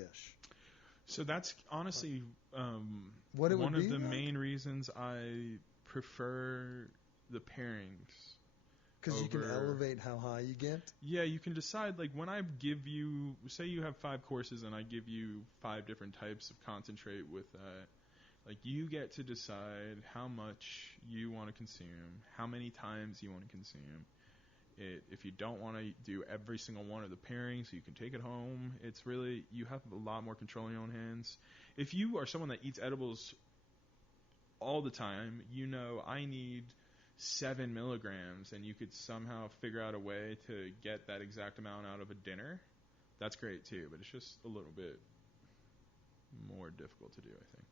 dish? So that's honestly What it would one of be the like? main reasons I prefer the pairings. Because you can elevate how high you get? Yeah, you can decide, like, when I give you, say you have 5 courses and I give you 5 different types of concentrate with that, like, you get to decide how much you want to consume, how many times you want to consume it. If you don't want to do every single one of the pairings, you can take it home. It's really, you have a lot more control in your own hands. If you are someone that eats edibles all the time, you know, I need 7 milligrams, and you could somehow figure out a way to get that exact amount out of a dinner, that's great too, but it's just a little bit more difficult to do, I think.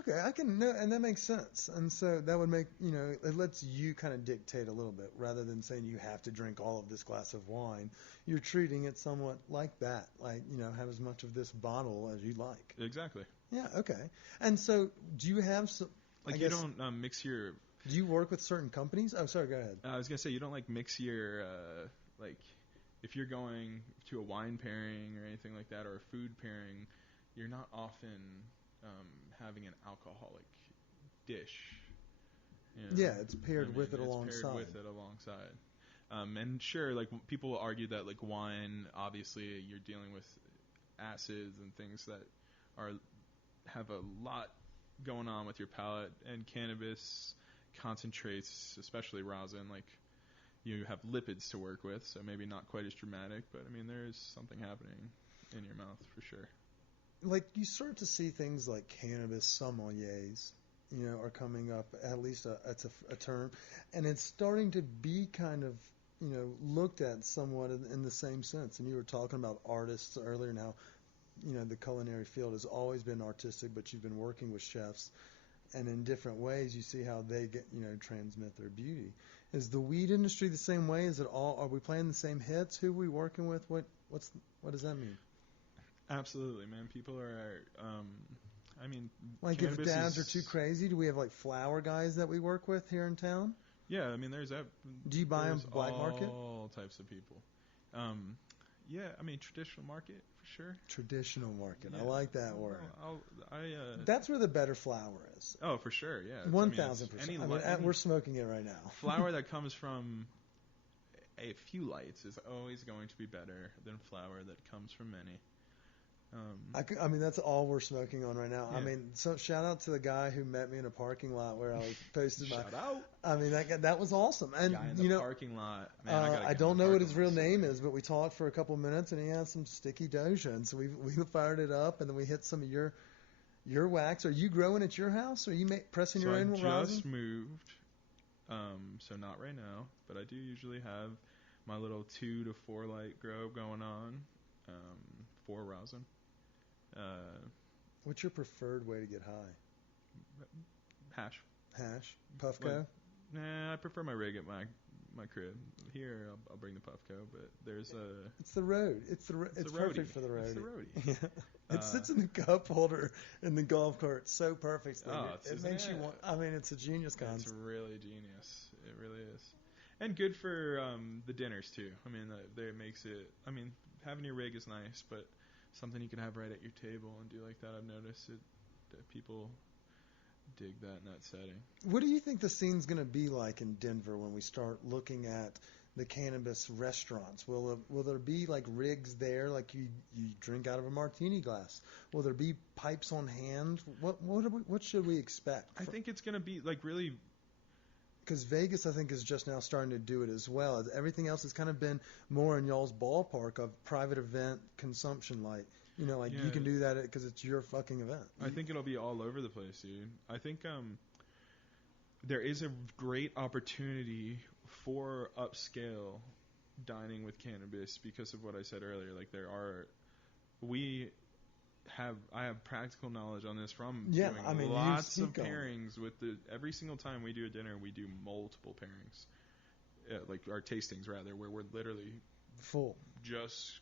Okay, I can know, and that makes sense. And so that would make, it lets you kind of dictate a little bit rather than saying you have to drink all of this glass of wine. You're treating it somewhat like that, like, have as much of this bottle as you like. Exactly. Yeah, okay. And so do you have some, like, you don't mix your... Do you work with certain companies? Oh, sorry, go ahead. I was going to say, you don't, like, mix your, like, if you're going to a wine pairing or anything like that, or a food pairing, you're not often having an alcoholic dish. Yeah, it's paired with it alongside. It's paired with it alongside. And sure, like, people argue that, like, wine, obviously, you're dealing with acids and things that have a lot going on with your palate, and cannabis concentrates, especially rosin, like, you have lipids to work with, so maybe not quite as dramatic, but I mean, there is something happening in your mouth for sure. Like, you start to see things like cannabis sommeliers, are coming up, at least it's a term, and it's starting to be kind of, looked at somewhat in the same sense. And you were talking about artists earlier, and how, the culinary field has always been artistic, but you've been working with chefs, and in different ways you see how they get, transmit their beauty. Is the weed industry the same way? Is it all? Are we playing the same hits? Who are we working with? What does that mean? Absolutely, man. People are, I mean, like, if dads are too crazy, do we have, like, flower guys that we work with here in town? Yeah, I mean, there's that. Do you buy them black market? All types of people. Yeah, I mean, traditional market for sure. Traditional market. Yeah. I like that word. That's where the better flower is. Oh, for sure, yeah. 1,000%. We're smoking it right now. Flower that comes from a few lights is always going to be better than flower that comes from many. I mean, that's all we're smoking on right now. Yeah. I mean, so shout out to the guy who met me in a parking lot where I was posted my... Shout out. I mean, that was awesome. And guy in the parking lot. Man, I don't know what his real name is, but we talked for a couple minutes, and he had some sticky doja, and so we fired it up, and then we hit some of your wax. Are you growing at your house, or are you pressing your own rosin? I just moved, so not right now, but I do usually have my little 2 to 4 light grow going on for rosin. What's your preferred way to get high? Hash. Puffco? Nah, I prefer my rig at my crib. Here, I'll bring the Puffco, but there's a... It's the road. It's perfect for the roadie. It's the roadie. Yeah. It sits in the cup holder in the golf cart. It's so perfect. It makes you want... I mean, it's a genius concept. It's really genius. It really is. And good for the dinners, too. I mean, it makes it... I mean, having your rig is nice, but... something you can have right at your table and do like that. I've noticed that people dig that in that setting. What do you think the scene's going to be like in Denver when we start looking at the cannabis restaurants? Will there be, like, rigs there, like you drink out of a martini glass? Will there be pipes on hand? What should we expect? I think it's going to be, like, really... Because Vegas, I think, is just now starting to do it as well. Everything else has kind of been more in y'all's ballpark of private event consumption. Like, you can do that because it's your fucking event. I think it'll be all over the place, dude. I think there is a great opportunity for upscale dining with cannabis because of what I said earlier. Like, I have practical knowledge on this from doing lots of pairings with every single time we do a dinner, we do multiple pairings, like our tastings rather, where we're literally full, just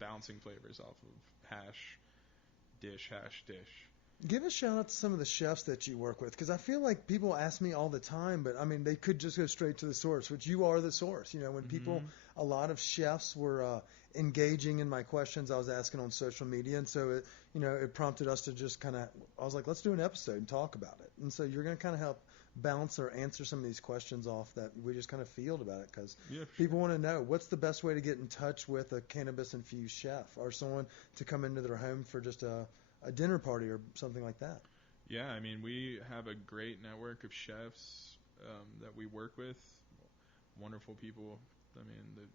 bouncing flavors off of hash, dish. Give a shout out to some of the chefs that you work with, because I feel like people ask me all the time, but I mean, they could just go straight to the source, which you are the source. When people, a lot of chefs were engaging in my questions I was asking on social media, and so it prompted us to just kind of, I was like, let's do an episode and talk about it. And so you're going to kind of help bounce or answer some of these questions off that we just kind of field about it, because people want to know what's the best way to get in touch with a cannabis-infused chef or someone to come into their home for just a dinner party or something like that. Yeah, I mean, we have a great network of chefs that we work with, wonderful people. I mean,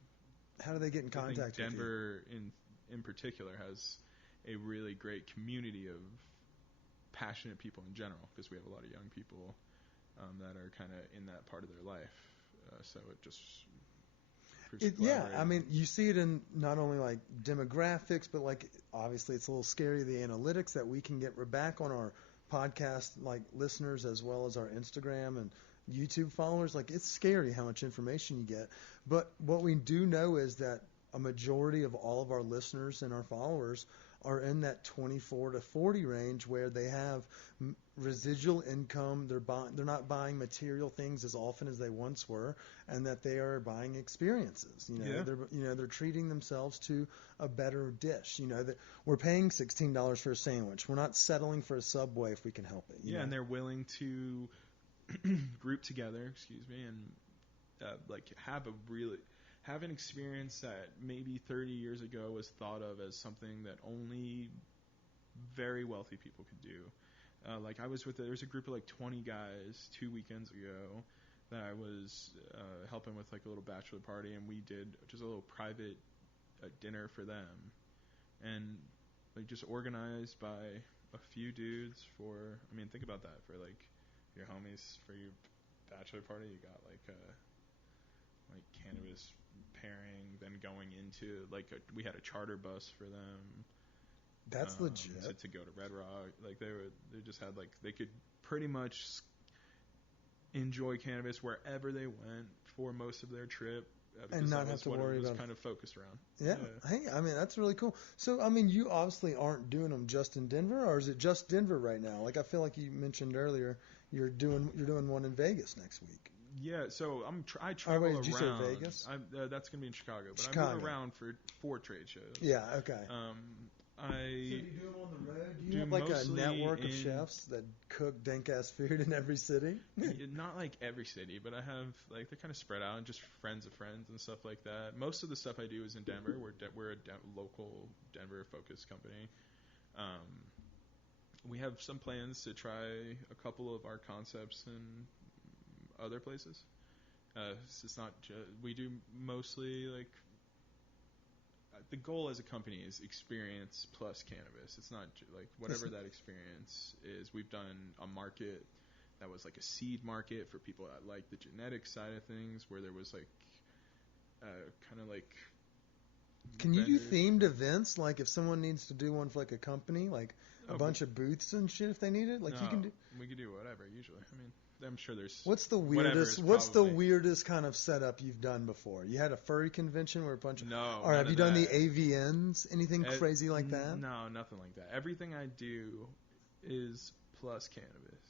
how do they get in contact with you? Denver in particular has a really great community of passionate people in general, because we have a lot of young people that are kind of in that part of their life. So it just I mean, you see it in not only like demographics, but like obviously it's a little scary, the analytics that we can get back on our podcast like listeners as well as our Instagram and YouTube followers. Like, it's scary how much information you get. But what we do know is that a majority of all of our listeners and our followers are in that 24 to 40 range, where they have residual income. They're not buying material things as often as they once were, and that they are buying experiences. They're treating themselves to a better dish. That we're paying $16 for a sandwich. We're not settling for a Subway if we can help it. And they're willing to group together, and have an experience that maybe 30 years ago was thought of as something that only very wealthy people could do. Like, I was there was a group of like 20 guys 2 weekends ago that I was helping with, like a little bachelor party, and we did just a little private dinner for them, and like just organized by a few dudes for, I mean, think about that, for like your homies for your bachelor party. You got like cannabis pairing, then going into we had a charter bus for them. That's legit. To go to Red Rock. Like, they just had they could pretty much enjoy cannabis wherever they went for most of their trip, and not have to worry about it. Kind of focused around. Yeah. Hey, I mean, that's really cool. So, I mean, you obviously aren't doing them just in Denver, or is it just Denver right now? Like, I feel like you mentioned earlier, you're doing one in Vegas next week. Yeah, so I travel around. Did you say Vegas? That's going to be in Chicago, but Chicago. I move around for 4 trade shows. Yeah, okay. So do you do them on the road? Do you have like a network of chefs that cook dank-ass food in every city? Not like every city, but I have, they're kind of spread out, and just friends of friends and stuff like that. Most of the stuff I do is in Denver. We're a local Denver-focused company. We have some plans to try a couple of our concepts in other places. It's not we do mostly the goal as a company is experience plus cannabis. It's not whatever that experience is. We've done a market that was like a seed market for people that like the genetic side of things, where there was kind of like. Can you do themed events? Like, if someone needs to do one for like a company, like a bunch of booths and shit, if they need it, you can do. We could do whatever. Usually, I mean, I'm sure there's. What's the weirdest? What's the weirdest kind of setup you've done before? You had a furry convention where a bunch of. No. Or have you done the AVNs? Anything crazy like that? No, nothing like that. Everything I do is plus cannabis.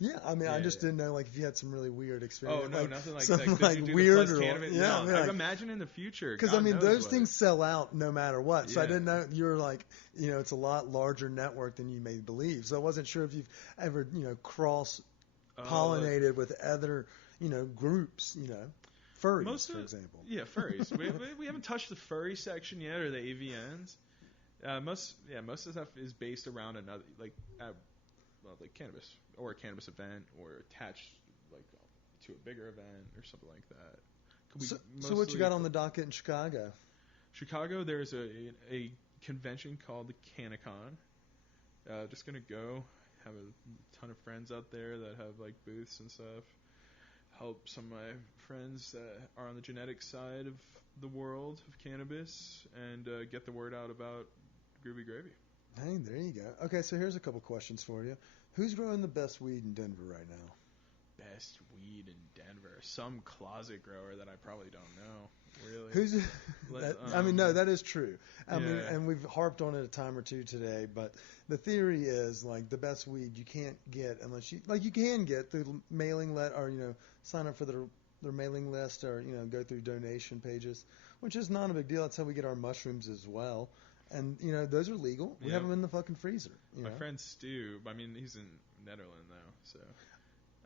Yeah, I mean, I just didn't know if you had some really weird experience. Oh no, nothing like some, that. Like weird or cannabis? Yeah, no, I imagine in the future. Because I mean, those things sell out no matter what. So I didn't know you were it's a lot larger network than you may believe. So I wasn't sure if you've ever cross pollinated with other groups. Furries, for example. Yeah, furries. we haven't touched the furry section yet, or the AVNs. Most of the stuff is based around another cannabis, or a cannabis event, or attached to a bigger event or something like that. So what you got on the docket in Chicago? Chicago, there's a convention called the Canicon. Just gonna go, have a ton of friends out there that have booths and stuff. Help some of my friends that are on the genetic side of the world of cannabis, and get the word out about Groovy Gravy. Hey, there you go. Okay, so here's a couple questions for you. Who's growing the best weed in Denver right now? Best weed in Denver? Some closet grower that I probably don't know. Really? No, that is true. I mean, and we've harped on it a time or two today, but the theory is the best weed you can't get unless you can get through mailing or sign up for their mailing list, or go through donation pages. which is not a big deal. That's how we get our mushrooms as well. And, you know, those are legal. We have them in the fucking freezer. My friend Stu, I mean, he's in Netherlands though, so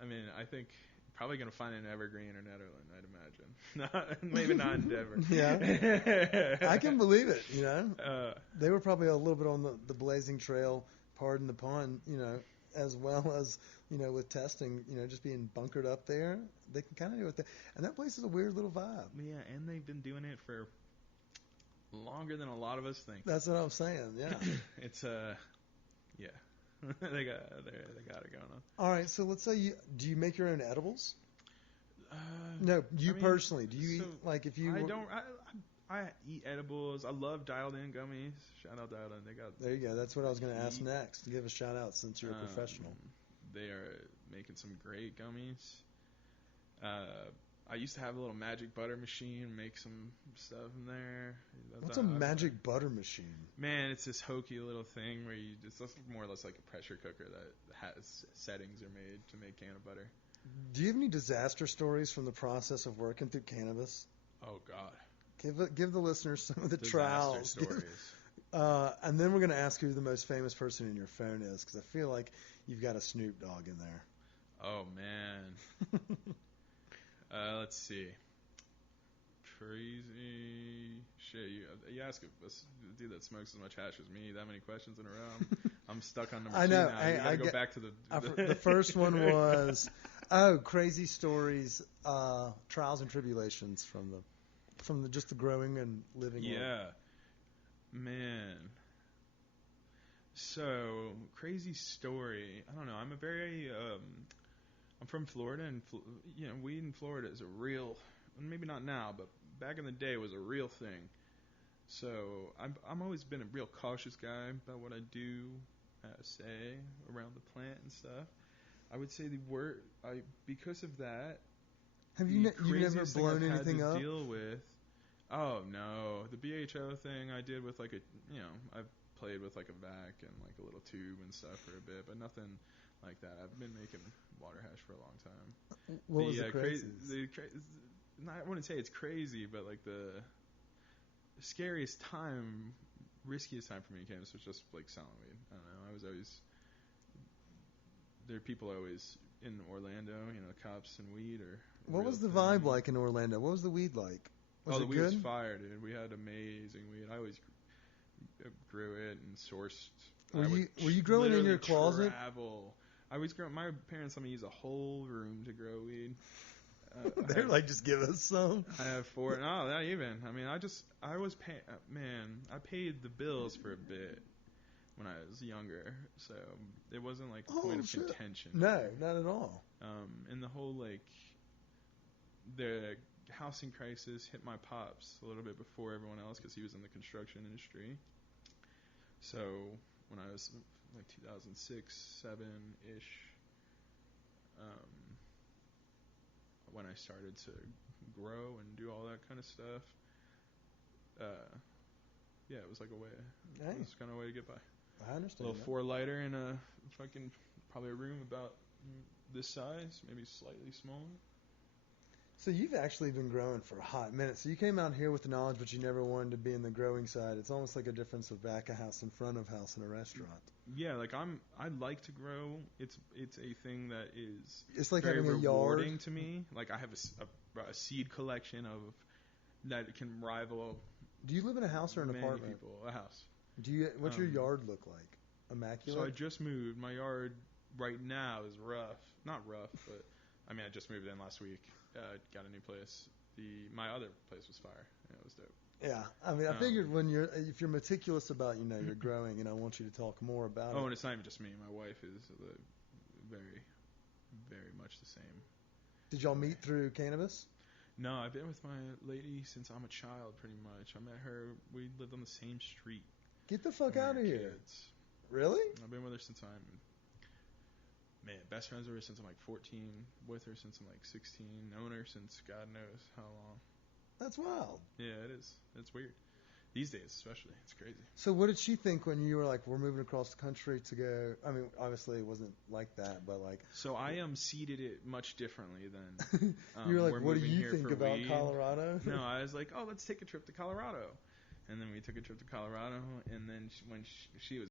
I mean, I think probably gonna find an evergreen or Netherlands, I'd imagine. Maybe not in Denver. Yeah, I can believe it. You know, they were probably a little bit on the blazing trail, pardon the pun. You know, as well as, you know, with testing. You know, just being bunkered up there, they can kind of do it. And that place is a weird little vibe. Yeah, and they've been doing it for longer than a lot of us think. That's what I'm saying. Yeah, it's yeah. they got it going on. All right, so let's say do you make your own edibles? No, personally. Do you eat, like, if you? I eat edibles. I love Dialed In gummies. Shout out Dialed In. They got. There you go. That's what I was going to ask next. Give a shout out since you're a professional. They are making some great gummies. I used to have a little magic butter machine, make some stuff in there. What's a magic butter machine? Man, it's this hokey little thing where it's more or less like a pressure cooker that has settings are made to make can of butter. Do you have any disaster stories from the process of working through cannabis? Oh God. Give the listeners some of the disaster trials. Stories. And then we're going to ask who the most famous person in your phone is, because I feel like you've got a Snoop Dogg in there. Oh man. Let's see. Crazy shit. You ask a dude that smokes as much hash as me that many questions in a row. I'm stuck on number 2 now. You gotta go back to the first one was crazy stories, trials and tribulations from the just the growing and living. Yeah, man. So crazy story. I don't know. I'm a very I'm from Florida, and you know, weed in Florida is a real, maybe not now, but back in the day was a real thing. So I'm always been a real cautious guy about what I do, say around the plant and stuff. I would say because of that. Have you never blown anything up? Deal with. Oh no, the BHO thing I did with I've played with like a vac and like a little tube and stuff for a bit, but nothing like that. I've been making water hash for a long time. What was the crazy? I wouldn't say it's crazy, but like the scariest time, riskiest time for me in cannabis was just like selling weed. I don't know. There are people always in Orlando, you know, cops and weed or. What was the vibe like in Orlando? What was the weed like? The weed was fire, dude. We had amazing weed. I always grew it and sourced. Were you growing in your closet? I was growing. My parents let me use a whole room to grow weed. They're like, just give us some. I have 4. No, not even. I mean, I was paying. Man, I paid the bills for a bit when I was younger, so it wasn't like a point of contention. No, not at all. And the whole the housing crisis hit my pops a little bit before everyone else because he was in the construction industry. So when I was like 2006, 7-ish, when I started to grow and do all that kind of stuff, it was like a way. Hey. It was kind of a way to get by. I understand. A little 4-lighter in a fucking probably a room about this size, maybe slightly smaller. So you've actually been growing for a hot minute. So you came out here with the knowledge, but you never wanted to be in the growing side. It's almost like a difference of back of house and front of house in a restaurant. Yeah, like I like to grow. It's a thing that is. It's like very having a rewarding yard to me. Like I have a seed collection of that can rival. Do you live in a house or an many apartment? People, a house. What's your yard look like? Immaculate. So I just moved. My yard right now is rough. Not rough, but I mean I just moved in last week. Got a new place. My other place was fire. Yeah, it was dope. Yeah, I mean, I figured if you're meticulous about your growing, and I want you to talk more about it. Oh, and it's not even just me. My wife is very, very much the same. Did y'all meet through cannabis? No, I've been with my lady since I'm a child, pretty much. I met her. We lived on the same street. Get the fuck out of here! Kids. Really? I've been with her since best friends with her since I'm like 14, with her since I'm like 16, known her since God knows how long. That's wild. Yeah, it is. It's weird. These days, especially, it's crazy. So what did she think when you were like, we're moving across the country to go? I mean, obviously it wasn't like that, but like. So I seeded it much differently than. You were like, we're what do moving you here think for about weed. Colorado? No, I was like, oh, let's take a trip to Colorado, and then we took a trip to Colorado, and then when she was